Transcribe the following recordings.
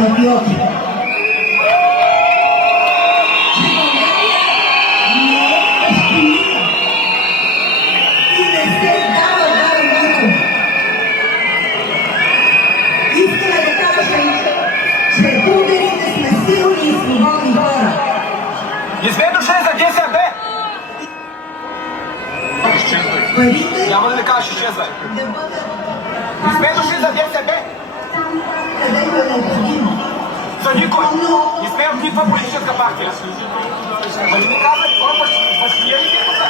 патриоти. Изведоше за ГСБ! Няма да ви кажа, ще изчезва. Изведоше за ГСБ! За никой! Не сме в никаква политическа партия. Да не ми казват, хора, пашиерите тук.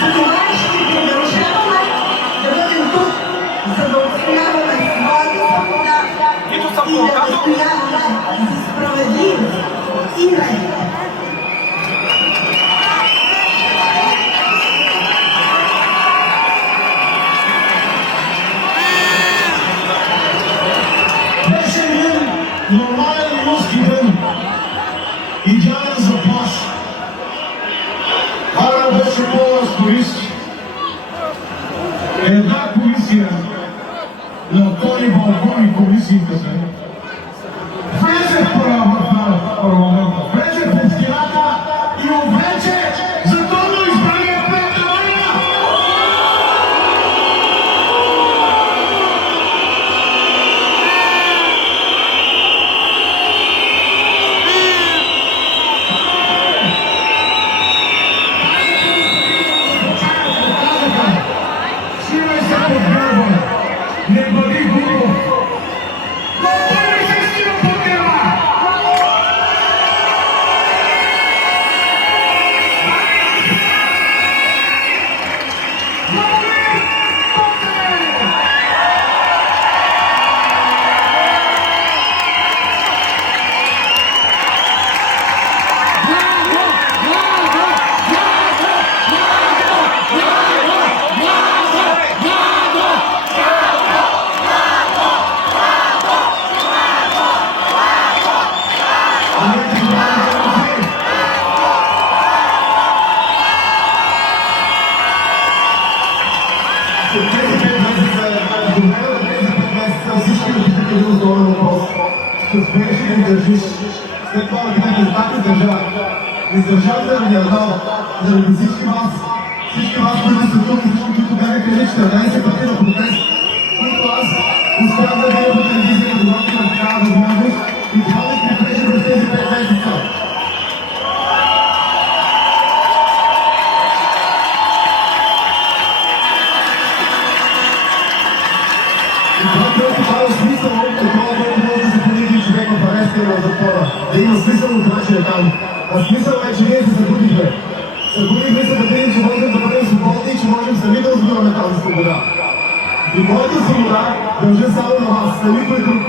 За това ще продължаваме да бъдем тук, за да отстояваме своята свобода и да настояваме за справедливост и ред. Беше един нормален руски ден, идеален за плаж. Хара беше пълна с туристи. Една комисия на този балкон и комисиите се влезе в парламента, влезе в общината и облече законно избрания пред Таварина. Снимай се под гърба, не бъди глупав. Но той не се снима под гърба! След това да кажете, как издържа? Издържа заради Ардал, заради всички вас, които са тук, които бяха преди 14 пъти на протест, които аз успях да видя по телевизия, когато имах такава възможност и това да ми прежи през тези 5 месеца. И това, което дава смисъл, е това, което може да се подиди човек в ареста и в затвора. Да има смисъл от това, че е там. А смисъл е, че ние се събудихме. Събудихме се да видим, че можем да бъдем свободни и че можем сами да отбиваме тази свобода. И моята свобода дължа само на вас, на никой друг.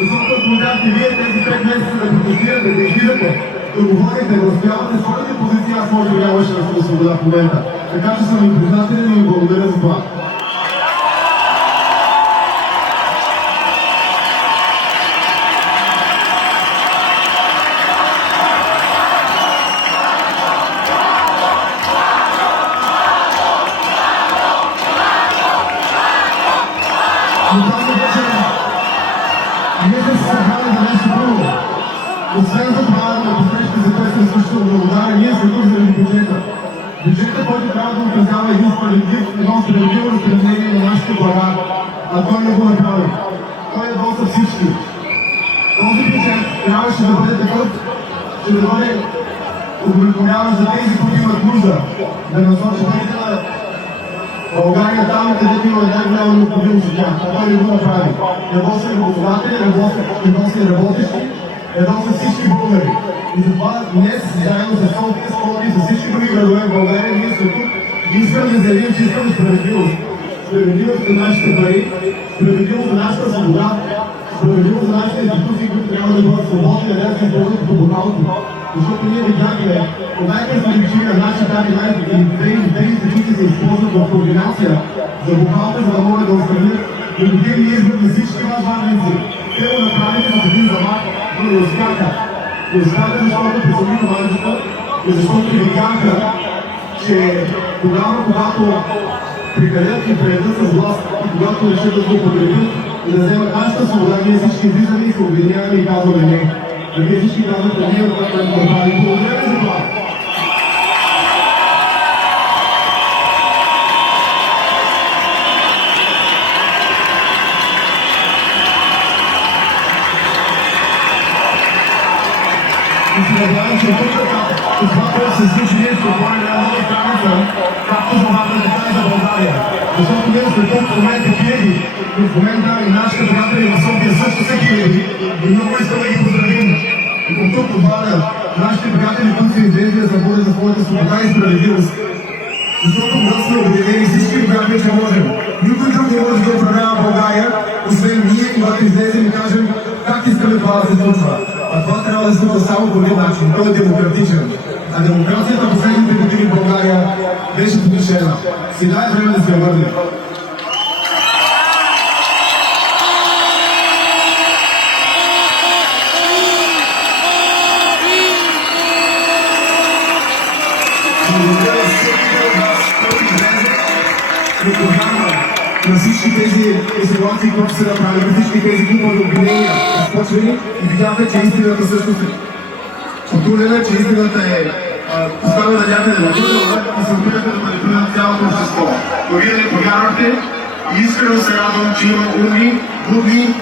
Защото ако можахте вие тези 5 месеца да протестирате, да излизате, да говорите, да настоявате своите позиции, аз може би нямаше да съм свобода в момента. Така че съм ви признателен и ви благодаря за това. Освен за това да посрещате за което сме също благодаря, ние сме тук заради бюджета. Бюджета, който трябва да отразява едно справедливо разпределение на нашите блага, а той не го направи. Той е доста всички. Този бюджет трябваше да бъде такъв, че да бъде удовлетворяван за тези, които имат нужда, да насочи парите на България там, където има една голяма необходимост за тях. А той не го направи. Ядоса работодатели, ядоса работещи, едно са всички българи. И затова днес, заедно с София, Скопие и с всички други градове в България, ние сме тук и искаме да заявим, че искаме справедливост. Справедливост за нашите пари, справедливост за нашата свобода, справедливост за нашите институции, които трябва да бъдат свободни, а не да се използват като бухалки. Защото ние видяхме по най-късна причина нашите тези институции се използват в координация за бухалка, за да могат да отстранят необходими избор на всички вас важници. Те го направиха с един замах, но не успяха. Не успяха, защото присъдни командата и защото видяха, че тогава, когато прекалят и преедат с власт, и когато решат да злоупотребят и да вземат нашата свобода, ние всички излизаме и се обединяваме и казваме не. А вие всички казвате не, от това, което направи. Благодаря ви за това! И се надявам, че тук това, което се случи днес, ще отвори една нова страница, както за Варна, така и за България. Защото ние сме тук в момента хиляди, и в момента и нашите приятели в София също са хиляди, и много искам да ги поздравим. И от тук от Варна, нашите приятели, които са излезли да се борят за своята свобода и справедливост. Защото когато сме обединени всички бяхме, че можем. Никой друг не може да управлява България, освен ние, когато излезем и кажем как искаме това да се случва. А това трябва да се случва само по един начин. Той е демократичен. А демокрацията последните години в България беше потушена. Сега е време да се върне. Благодаря на всеки от вас, който излезе и програма на всички тези ситуации, които се направили, всички тези купови обвинения, започвали и видяхме, че истината всъщност е потулена, че истината е поставена някъде на чудо и се опитаха да манипулират цялото общество. Но вие не повярвахте и искрено се радвам, че има умни, будни,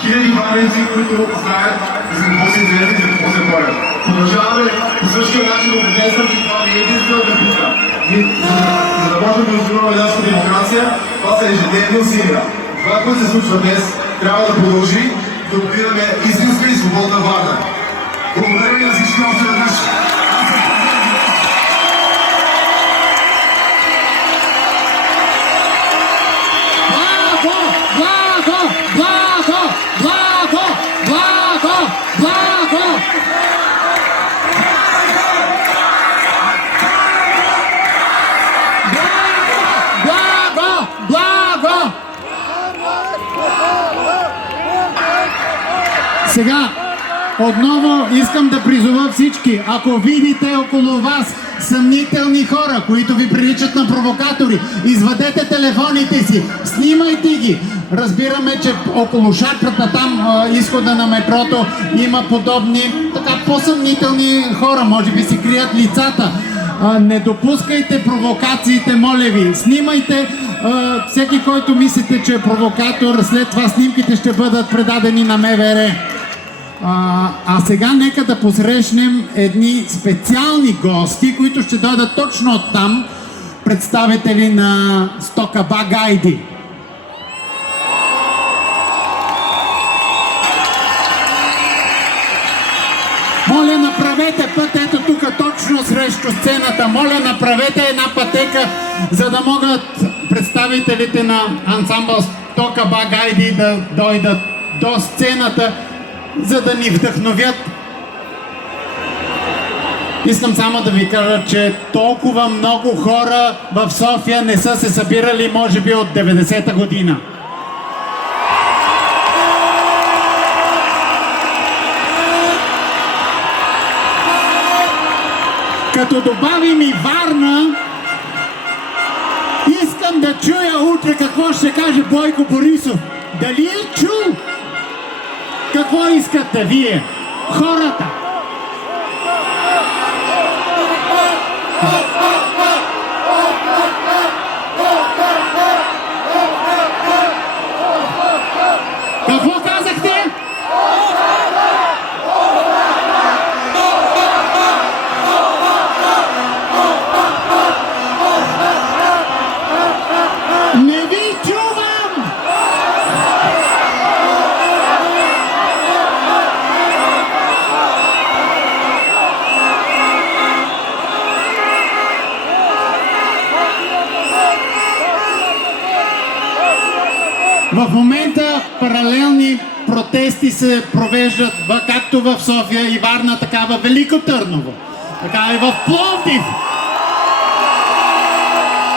хиляди варенци, които знаят за какво се излезе и за какво се борят. Продължаваме по същия начин, убеден съм, че това не е единствената битка. За да можем да развиваме нашата демокрация, това са ежедневни усилия. Това, което се случва днес, трябва да продължи да добиваме истинска и свободна Варна. Благодаря ви на всички още веднъж. Сега, отново искам да призова всички, ако видите около вас съмнителни хора, които ви приличат на провокатори, извадете телефоните си, снимайте ги. Разбираме, че около шатрата там, изхода на метрото, има подобни така по-съмнителни хора, може би си крият лицата. Не допускайте провокациите, моля ви. Снимайте всеки, който мислите, че е провокатор. След това снимките ще бъдат предадени на МВР. А сега нека да посрещнем едни специални гости, които ще дойдат точно от там, представители на Стокабаг ID. Моля, направете път, ето тук, точно срещу сцената. Моля, направете една пътека, за да могат представителите на ансамбъл Стокабаг ID да дойдат до сцената, за да ни вдъхновят. Искам само да ви кажа, че толкова много хора в София не са се събирали, може би, от 90-та година. Като добавим и Варна, искам да чуя утре какво ще каже Бойко Борисов. Дали е чул? Какво искате вие, хората? Какво казахте? Не ви чувам! В момента паралелни протести се провеждат както в София и Варна, така в Велико Търново, така и в Пловдив,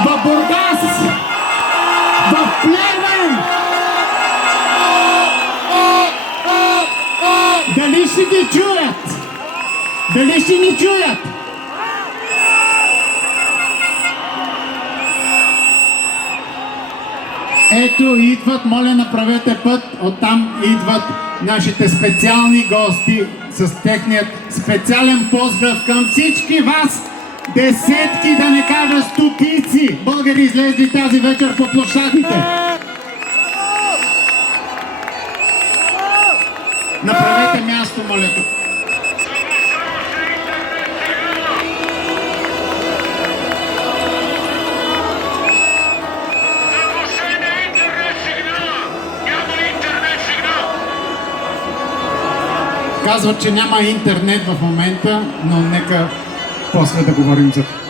в Бургас, в Плевен. Дали ще ги чуят? Дали ще ни чуят? Ето идват, моля направете път, оттам идват нашите специални гости с техният специален поздрав към всички вас. Десетки, да не кажа стотици българи излезли тази вечер по площадите. Направете място, моля. Казват, че няма интернет в момента, но нека после да говорим за това.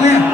Не,